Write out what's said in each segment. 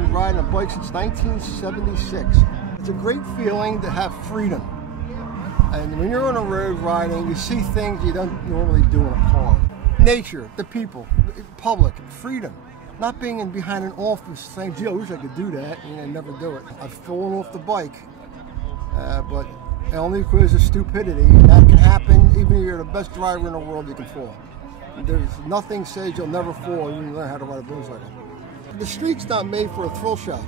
been riding a bike since 1976. It's a great feeling to have freedom. And when you're on a road riding, you see things you don't normally do in a car. Nature, the people, the public, freedom. Not being behind an office saying, gee, I wish I could do that, and never do it. I've fallen off the bike, but only because of stupidity. That can happen even if you're the best driver in the world, you can fall. There's nothing says you'll never fall when you learn how to ride a motorcycle. The street's not made for a thrill shot.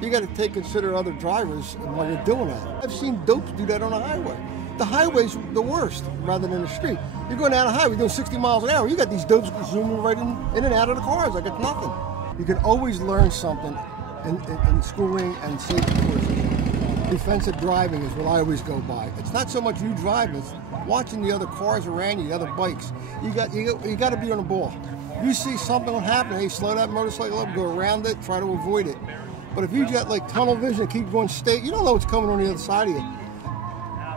You got to consider other drivers when you're doing that. I've seen dopes do that on the highway. The highway's the worst rather than the street. You're going down the highway doing 60 miles an hour. You got these dopes zooming right in and out of the cars like it's nothing. You can always learn something in schooling and safety courses. Defensive driving is what I always go by. It's not so much you driving, it's watching the other cars around you, the other bikes. You got to be on the ball. You see something will happen, hey, slow that motorcycle up, go around it, try to avoid it. But if you got like tunnel vision and keep going straight, you don't know what's coming on the other side of you.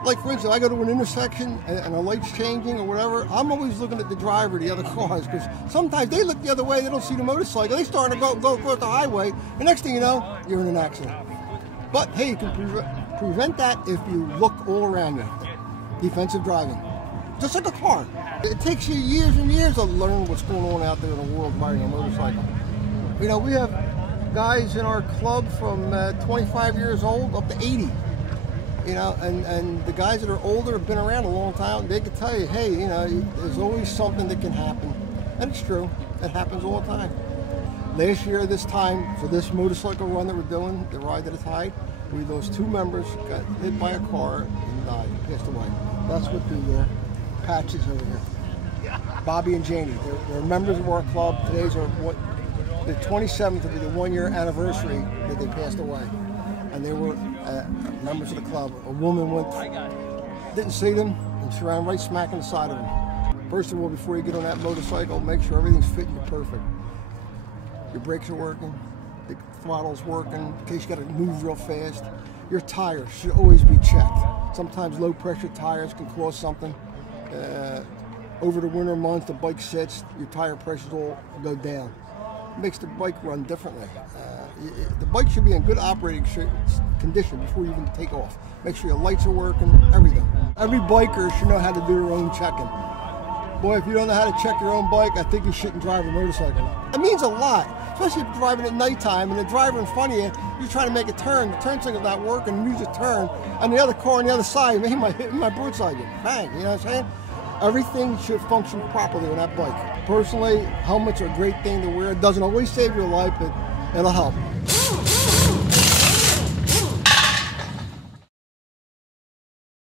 Like for instance, I go to an intersection and a light's changing or whatever, I'm always looking at the driver, the other cars, because sometimes they look the other way, they don't see the motorcycle, they start to go across the highway, and next thing you know, you're in an accident. But hey, you can prevent that if you look all around you. Defensive driving. Just like a car. It takes you years and years to learn what's going on out there in the world riding a motorcycle. You know, we have guys in our club from 25 years old up to 80. You know, and the guys that are older have been around a long time. They can tell you, hey, you know, there's always something that can happen. And it's true. It happens all the time. Last year, this time, for this motorcycle run that we're doing, the Ride to the Tide, those two members got hit by a car and died, passed away. That's what the patches over here. Bobby and Janie, they're members of our club. Today's the 27th will be the 1-year anniversary that they passed away. And they were members of the club. A woman didn't see them, and she ran right smack in the side of them. First of all, before you get on that motorcycle, make sure everything's fitting you perfect. Your brakes are working, the throttle's working, in case you got to move real fast. Your tires should always be checked. Sometimes low pressure tires can cause something. Over the winter months, the bike sits, your tire pressures will go down. It makes the bike run differently. The bike should be in good operating condition before you even take off. Make sure your lights are working, everything. Every biker should know how to do their own checking. Boy, if you don't know how to check your own bike, I think you shouldn't drive a motorcycle. It means a lot, especially if you're driving at nighttime and the driver in front of you, you're trying to make a turn, the turn signal's not working, and you just turn, and the other car on the other side, he might hit my broadside, bang, you know what I'm saying? Everything should function properly on that bike. Personally, helmets are a great thing to wear. It doesn't always save your life, but it'll help.